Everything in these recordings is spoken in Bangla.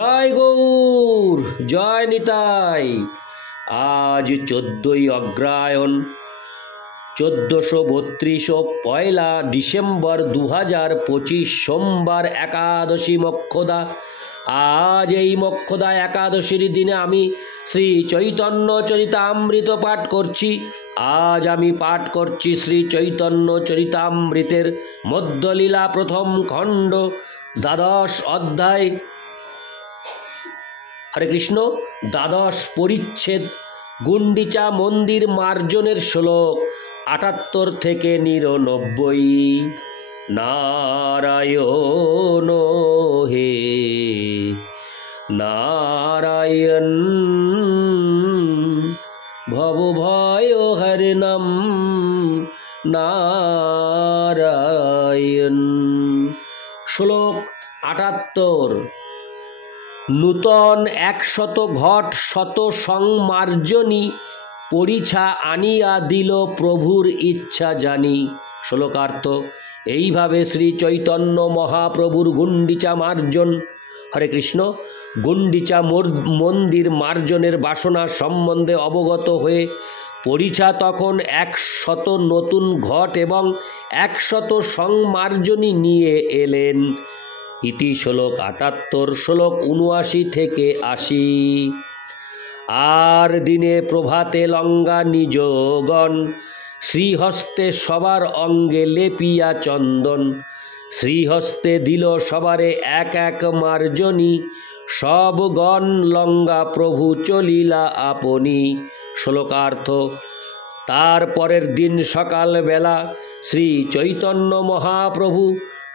জয় গৌর, জয় নিতাই। আজ 14ই অগ্রহায়ণ 1432 পয়লা ডিসেম্বর 2025 সোমবার একাদশী মোক্ষদা। আজ এই মোক্ষদা একাদশীর দিনে আমি শ্রী চৈতন্য চরিতামৃত পাঠ করছি। আজ আমি পাঠ করছি শ্রী চৈতন্য চরিতামৃতের মধ্যলীলা প্রথম খণ্ড, দ্বাদশ অধ্যায়। হরে কৃষ্ণ। দ্বাদশ পরিচ্ছেদ গুন্ডিচা মন্দির মার্জনের শ্লোক 78 থেকে 99। নারায়ণ হে নারায়ণ, ভব ভয় হরণম নারায়ণ। শ্লোক 78। নূতন 100 ঘট শত সংমার্জনী, পরিছা আনিয়া দিল প্রভুর ইচ্ছা জানি। শ্লোকার্থ। এইভাবে শ্রী চৈতন্য মহাপ্রভুর গুন্ডিচা মার্জন। হরে কৃষ্ণ। গুন্ডিচা মন্দির মার্জনের বাসনা সম্বন্ধে অবগত হয়ে পরিছা তখন 100 নতুন ঘট এবং 100 সংমার্জনী নিয়ে এলেন। ইতি শ্লোক 78। শ্লোক 79 থেকে 80। আর দিনে প্রভাতে লঙ্গা নিজগণ, শ্রীহস্তে সবার অঙ্গে লেপিয়া চন্দন, শ্রীহস্তে দিল সবারে এক এক মার্জনী, সব গণ লঙ্গা প্রভু চলিলা আপনি। শ্লোকার্থ। তার পরের দিন সকালবেলা শ্রী চৈতন্য মহাপ্রভু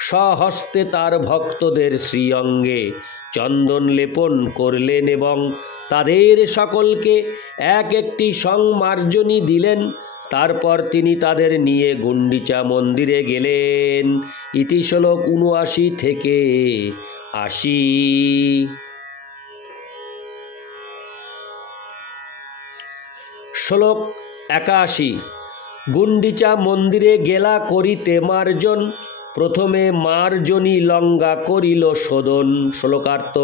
স্বহস্তে তার ভক্তদের শ্রীঅঙ্গে চন্দন লেপন করলেন এবং তাদের সকলকে এক একটি সংমার্জনী দিলেন। তারপর তিনি তাদের নিয়ে গুন্ডিচা মন্দিরে গেলেন। ইতি শ্লোক 79 থেকে 80। শ্লোক 81। গুন্ডিচা মন্দিরে গেলা করিতে মার্জন, প্রথমে মার্জনী লঙ্গা করিল শোধন। শ্লোকার্থ।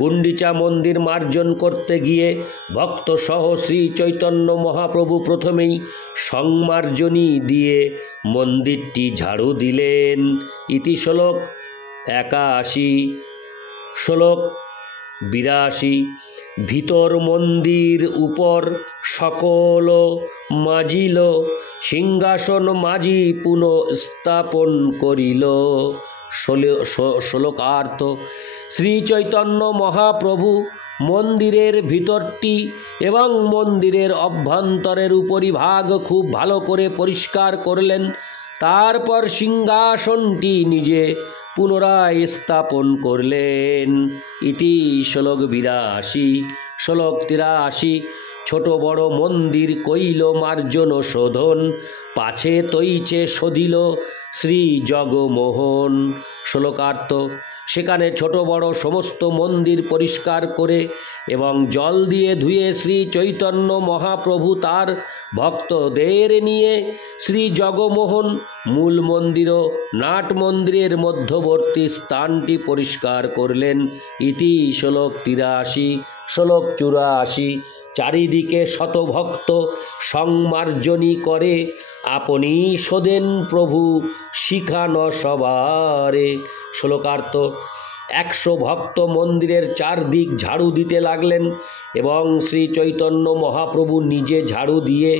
গুন্ডিচা মন্দির মার্জন করতে গিয়ে ভক্ত সহ শ্রী চৈতন্য মহাপ্রভু প্রথমেই সংমার্জনী দিয়ে মন্দিরটি ঝাড়ু দিলেন। ইতি শ্লোক 81। শ্লোক 82। ভিতর মন্দির উপর সকল মাজিল, সিংহাসন মাজি পুনঃ স্থাপন করিল। শ্লোকার্থ। শ্রী চৈতন্য মহাপ্রভু মন্দিরের ভিতরটি এবং মন্দিরের অভ্যন্তরের উপরিভাগ খুব ভালো করে পরিষ্কার করলেন। তারপর সিংহাসনটি নিজে পুনরায় স্থাপন করলেন। ইতি শ্লোক 82। শ্লোক 83। ছোট বড় মন্দির কইল মার্জন শোধন, পাছে তৈছে শোধিল শ্রী জগমোহন। শ্লোকার্থ। সেখানে ছোট বড় সমস্ত মন্দির পরিষ্কার করে এবং জল দিয়ে ধুয়ে শ্রী চৈতন্য মহাপ্রভু তার ভক্তদের নিয়ে শ্রী জগমোহন মূল মন্দির ও নাট মন্দিরের মধ্যবর্তী স্থানটি পরিষ্কার করলেন। ইতি শ্লোক 83। শ্লোক 84। চারিদিকে শতভক্ত সংমার্জনী করে, আপনি শোধেন প্রভু শিখানো সবারে। শ্লোকার্থ। 100 ভক্ত মন্দিরের চারদিক ঝাড়ু দিতে লাগলেন এবং শ্রী চৈতন্য মহাপ্রভু নিজে ঝাড়ু দিয়ে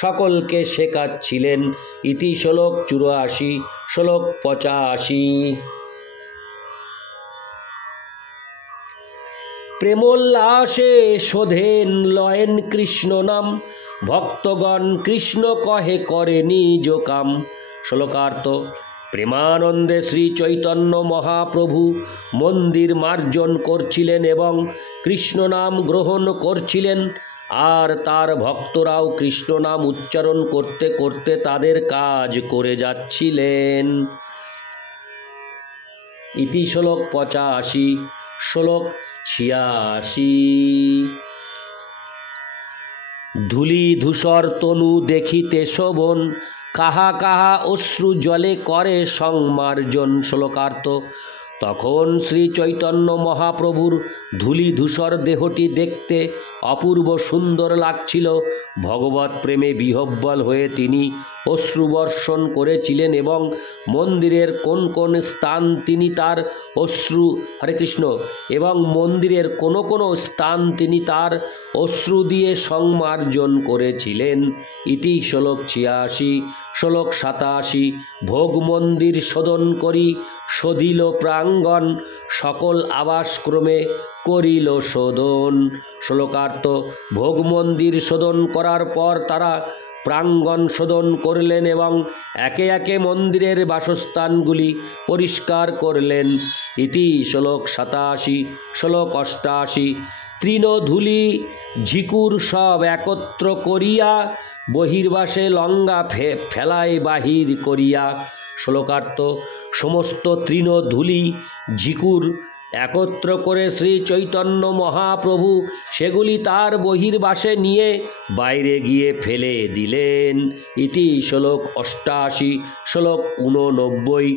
সকলকে শেখাচ্ছিলেন। ইতি শ্লোক 84। শ্লোক 85। প্রেমোল্লাসে শোধেন লয়েন কৃষ্ণ নাম, ভক্তগণ কৃষ্ণ কহে করে নিজ কাম। শ্লোকার্থ। প্রেমানন্দে শ্রী চৈতন্য মহাপ্রভু মন্দির মার্জন করছিলেন এবং কৃষ্ণ নাম গ্রহণ করছিলেন, আর তার ভক্তরাও কৃষ্ণ নাম উচ্চারণ করতে করতে তাদের কাজ করে যাচ্ছিলেন। ইতি শ্লোক 85। শ্লোক 86। ধূলি ধূসর তনু দেখিতে শোভন, কাহা কাহা অশ্রু জলে করে সংমার্জন। শ্লোকার্থ। তখন শ্রী চৈতন্য মহাপ্রভুর ধূলি ধূসর দেহটি দেখতে অপূর্ব সুন্দর লাগছিল। ভগবৎ প্রেমে বিহ্বল হয়ে তিনি অশ্রুবর্ষণ করেছিলেন এবং মন্দিরের কোন কোন স্থান তিনি তার অশ্রু হরে কৃষ্ণ এবং মন্দিরের কোন স্থান তিনি তার অশ্রু দিয়ে সংমার্জন করেছিলেন। ইতি শ্লোক 86। শ্লোক 87। ভোগ মন্দির শোধন করি শোধিল প্রাঙ্গণ, সকল আবাসক্রমে করিল শোধন। শ্লোকার্থ: ভোগ মন্দির শোধন করার পর তারা প্রাঙ্গণ শোধন করলেন এবং একে একে মন্দিরের বাসস্থানগুলি পরিষ্কার করলেন। ইতি শ্লোক 87। শ্লোক 88। তৃণধূলি ঝিকুর সব একত্র করিয়া বহির্বাসে লঙ্গা ফেলায় বাহির করিয়া। শ্লোকার্থ: সমস্ত তৃণধূলি ঝিকুর একত্র করে শ্রী চৈতন্য মহাপ্রভু সেগুলি তার বহির্বাসে নিয়ে বাইরে গিয়ে ফেলে দিলেন। ইতি শ্লোক 88। শ্লোক 89।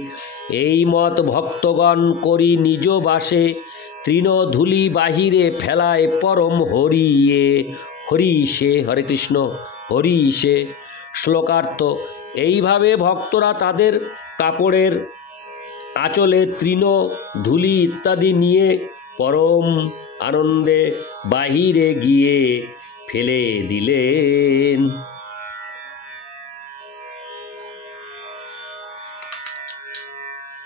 এই মত ভক্তগণ করি নিজ বাসে, তৃণধূলি বাহিরে ফেলায় পরম হরিয়ে হরিষে। হরে কৃষ্ণ হরিষে। শ্লোকার্থ: এইভাবে ভক্তরা তাদের কাপড়ের আঁচলে তৃণ ধূলি ইত্যাদি নিয়ে পরম আনন্দে বাহিরে গিয়ে ফেলে দিলেন।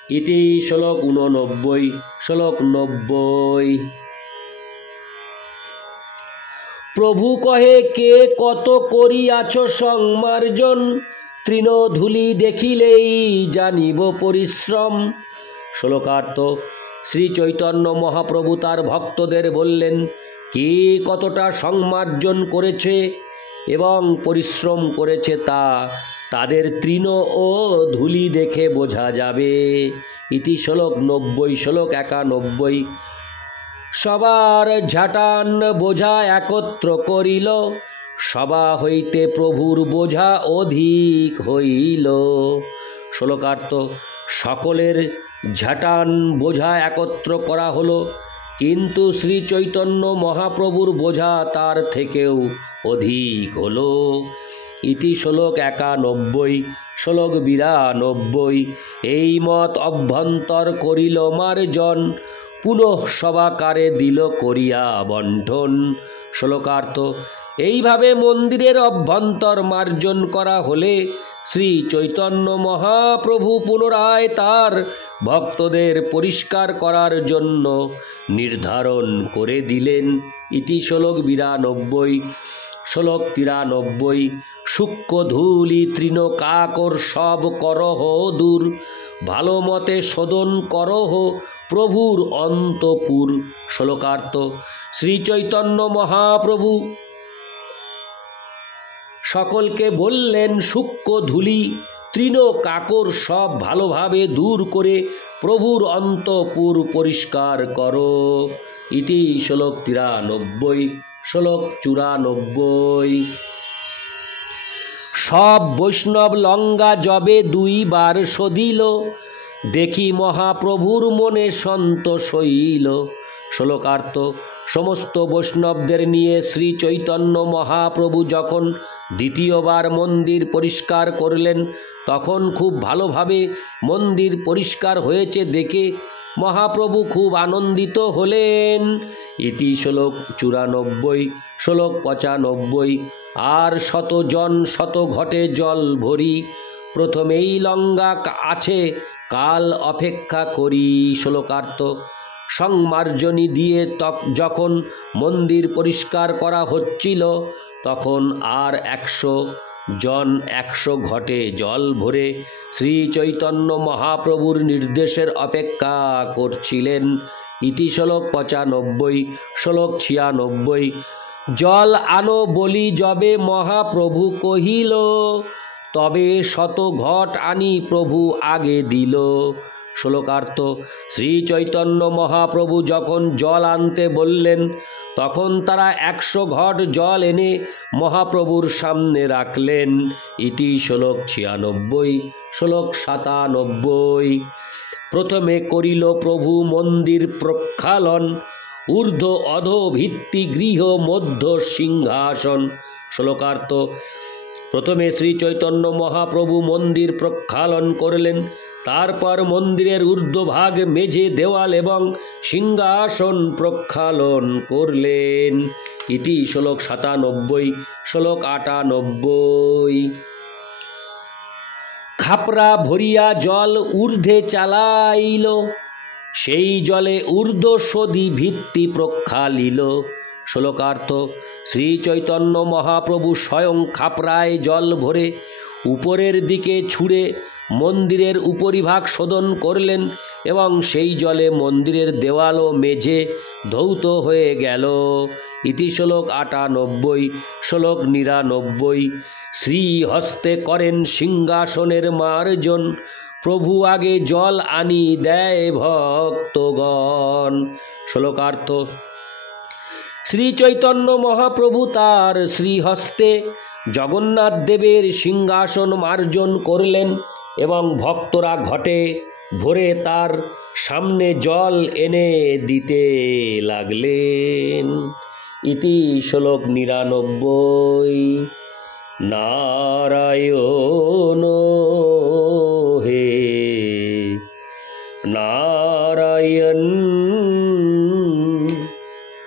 ইতি শ্লোক 89। শ্লোক 90। প্রভু কহে, কে কত করিয়াছ সংমার্জন, তৃণধূলি দেখিলেই জানিব পরিশ্রম। শ্লোকার্থ: শ্রী চৈতন্য মহাপ্রভু তার ভক্তদের বললেন, কে কতটা সংমার্জন করেছে এবং পরিশ্রম করেছে তা তাদের তৃণ ও ধূলি দেখে বোঝা যাবে। ইতি শ্লোক 90। শ্লোক 91। সবার ঝাটান বোঝা একত্র করিল, সভা হইতে প্রভুর বোঝা অধিক হইল। শ্লোকার্থ: সকলের ঝাটান বোঝা একত্র করা হলো, কিন্তু শ্রী চৈতন্য মহাপ্রভুর বোঝা তার থেকেও অধিক হলো। ইতি শ্লোক 91। শ্লোক 92। এই মত অভ্যন্তর করিল মার্জন, পুনঃ সভাকারে দিল করিয়া বণ্টন। শ্লোকার্থ: এইভাবে মন্দিরের অভ্যন্তর মার্জন করা হলে শ্রী চৈতন্য মহাপ্রভু পুনরায় তার ভক্তদের পরিষ্কার করার জন্য নির্ধারণ করে দিলেন। ইতি শ্লোক 92। শ্লোক 93। সূক্ষ্ম ধূলি তৃণ কাকর সব করহ দূর, ভালো মতে শোধন করহ প্রভুর অন্তপুর। শ্লোকার্থ: শ্রী চৈতন্য মহাপ্রভু সকলকে বললেন, সূক্ষ্ম ধূলি তৃণ কাকর সব ভালোভাবে দূর করে প্রভুর অন্তপুর পরিষ্কার করো। ইতি শ্লোক 93। শ্লোক 94। সব বৈষ্ণব লঙ্গা যবে 2 বার শোধিল, দেখি মহাপ্রভুর মনে সন্তোষ হইল। শ্লোকার্থ: সমস্ত বৈষ্ণবদের নিয়ে শ্রী চৈতন্য মহাপ্রভু যখন দ্বিতীয়বার মন্দির পরিষ্কার করলেন, তখন খুব ভালোভাবে মন্দির পরিষ্কার হয়েছে দেখে মহাপ্রভু খুব আনন্দিত হলেন। ইতি শ্লোক 94। শ্লোক 95। আর শত জন শত ঘটে জল ভরি, প্রথমেই লঙ্গা আছে কাল অপেক্ষা করি। শ্লোকার্থ: সংমার্জনী দিয়ে যখন মন্দির পরিষ্কার করা হচ্ছিল, তখন আর 100 জন 100 ঘটে জল ভরে শ্রী চৈতন্য মহাপ্রভুর নির্দেশের অপেক্ষা করছিলেন। ইতি শ্লোক 95। শ্লোক 96। জল আনো বলি যবে মহাপ্রভু কহিল, তবে শত ঘট আনি প্রভু আগে দিল। শ্লোকার্থ: শ্রী চৈতন্য মহাপ্রভু যখন জল আনতে বললেন, তখন তারা 100 ঘট জল এনে মহাপ্রভুর সামনে রাখলেন। ইতি শ্লোক 96। শ্লোক 97। প্রথমে করিল প্রভু মন্দির প্রক্ষালন, ঊর্ধ্ব অধ ভিত্তি গৃহ মধ্য সিংহাসন। শ্লোকার্থ। প্রথমে শ্রী চৈতন্য মহাপ্রভু মন্দির প্রক্ষালন করলেন, তারপর মন্দিরের ঊর্ধ্বভাগ, মেঝে, দেওয়াল এবং সিংহাসন প্রক্ষালন করলেন। ইতি শ্লোক 97। শ্লোক 98। খাপরা ভরিয়া জল ঊর্ধ্বে চালাইল, সেই জলে ঊর্ধ্বসদী ভিত্তি প্রক্ষালিল। শ্লোকার্থ। শ্রী চৈতন্য মহাপ্রভু স্বয়ং খাপরায় জল ভরে উপরের দিকে ছুঁড়ে মন্দিরের উপরিভাগ শোধন করলেন এবং সেই জলে মন্দিরের দেওয়াল ও মেঝে ধৌত হয়ে গেল। ইতি শ্লোক 98। শ্লোক 99। শ্রী হস্তে করেন সিংহাসনের মার্জন, প্রভু আগে জল আনি দেয় ভক্তগণ। শ্লোকার্থ। শ্রী চৈতন্য মহাপ্রভু তার শ্রীহস্তে জগন্নাথ দেবের সিংহাসন মার্জন করলেন এবং ভক্তরা ঘটে ভরে তার সামনে জল এনে দিতে লাগলেন। ইতি শ্লোক 99। নারায়ণ হে নারায়ণ,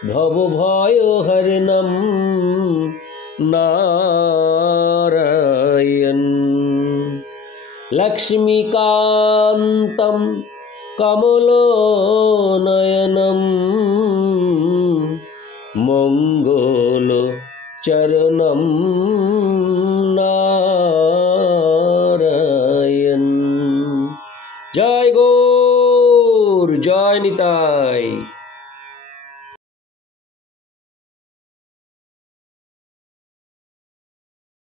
ভবভয়হরণম নারায়ণ, লক্ষ্মীকান্তম কমলনয়নম, মঙ্গলচরণম নারায়ণ। জয় গৌর, জয় নিতাই।